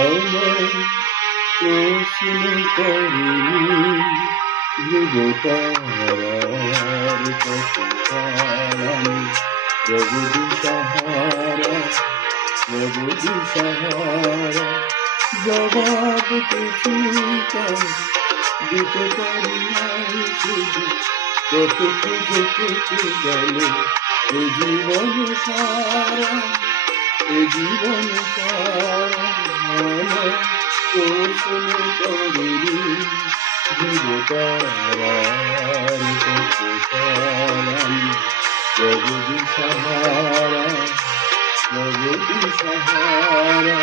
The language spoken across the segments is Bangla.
আমার প্রশ্ন করিনি ধ্রুবতারার কতকাল প্রভু দিশাহারা প্রভু দিশাহারা জবাব কিছু দিতে পারি নাই শুধু কত খুঁজে খুঁজে গেল এ জীবন সারা এ জীবন সারা আমার প্রশ্ন করিনি ধ্রুবতারার কতকাল প্রভু দিশাহারা প্রভু দিশাহারা।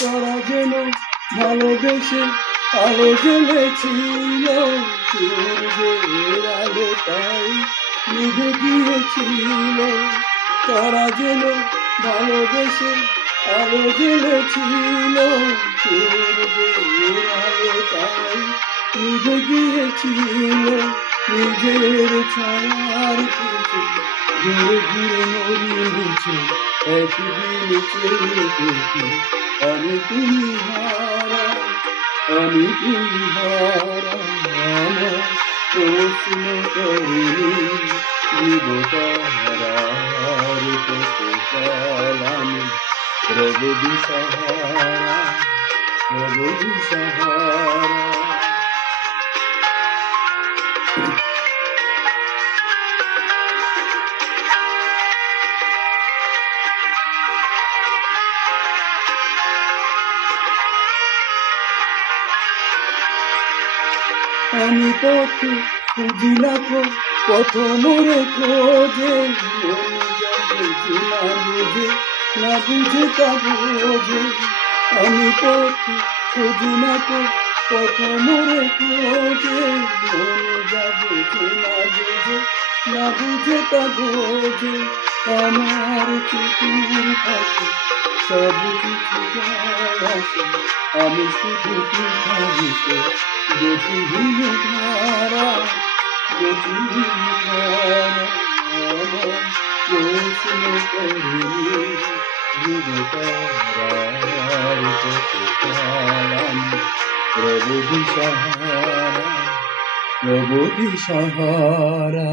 তারা যেন ভালোবেসে আলো জ্বেলেছিল সূর্যের আলো তাই নিভে গিয়েছিল। তারা যেন ভালোবেসে আলো জ্বেলেছিল সূর্যের আলো তাই নিভে গিয়েছিল। নিজের ছায়ার পিছে ঘুরে ঘুরে মরিয়েছে একদিন চেয়ে দেখি আমি তুমি হারা আমি তুমি হারা। আমার প্রশ্ন করিনি ধ্রুবতারার কতকাল আমি প্রভু দিশাহারা প্রভু দিশাহারা। আমি পথ খুঁজি না পথ মোরে খোঁজে না বুঝে না বুঝে তা বোঝে। আমি পথ খুঁজি না পথ মোরে খোঁজে যাবে না বুঝে না বুঝে তা বোঝে। আমার চতুর পাশে সব কিছু যায় আসে আমি শুধু তুষারিতে গতিহীন ধারা গতিহীন ধারা। আমার প্রশ্ন করিনি ধ্রুবতারার কতকাল আমি প্রভু দিশাহারা প্রভু দিশাহারা।